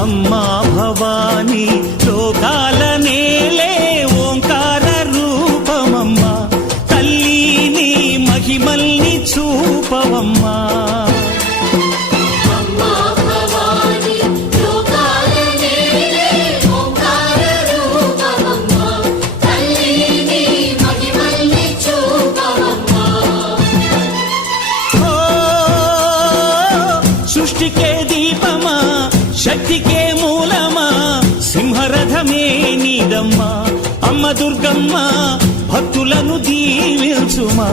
అమ్మా భవానీ లోకాల నేలే ఓంకార రూపమమ్మా, తల్లి నీ మహిమల్ని చూపవమ్మా. సృష్టికే దీపమా, శక్తికే మూలమా, సింహరథమే నీదమ్మా. అమ్మ దుర్గమ్మ భక్తులను దీవించుమా.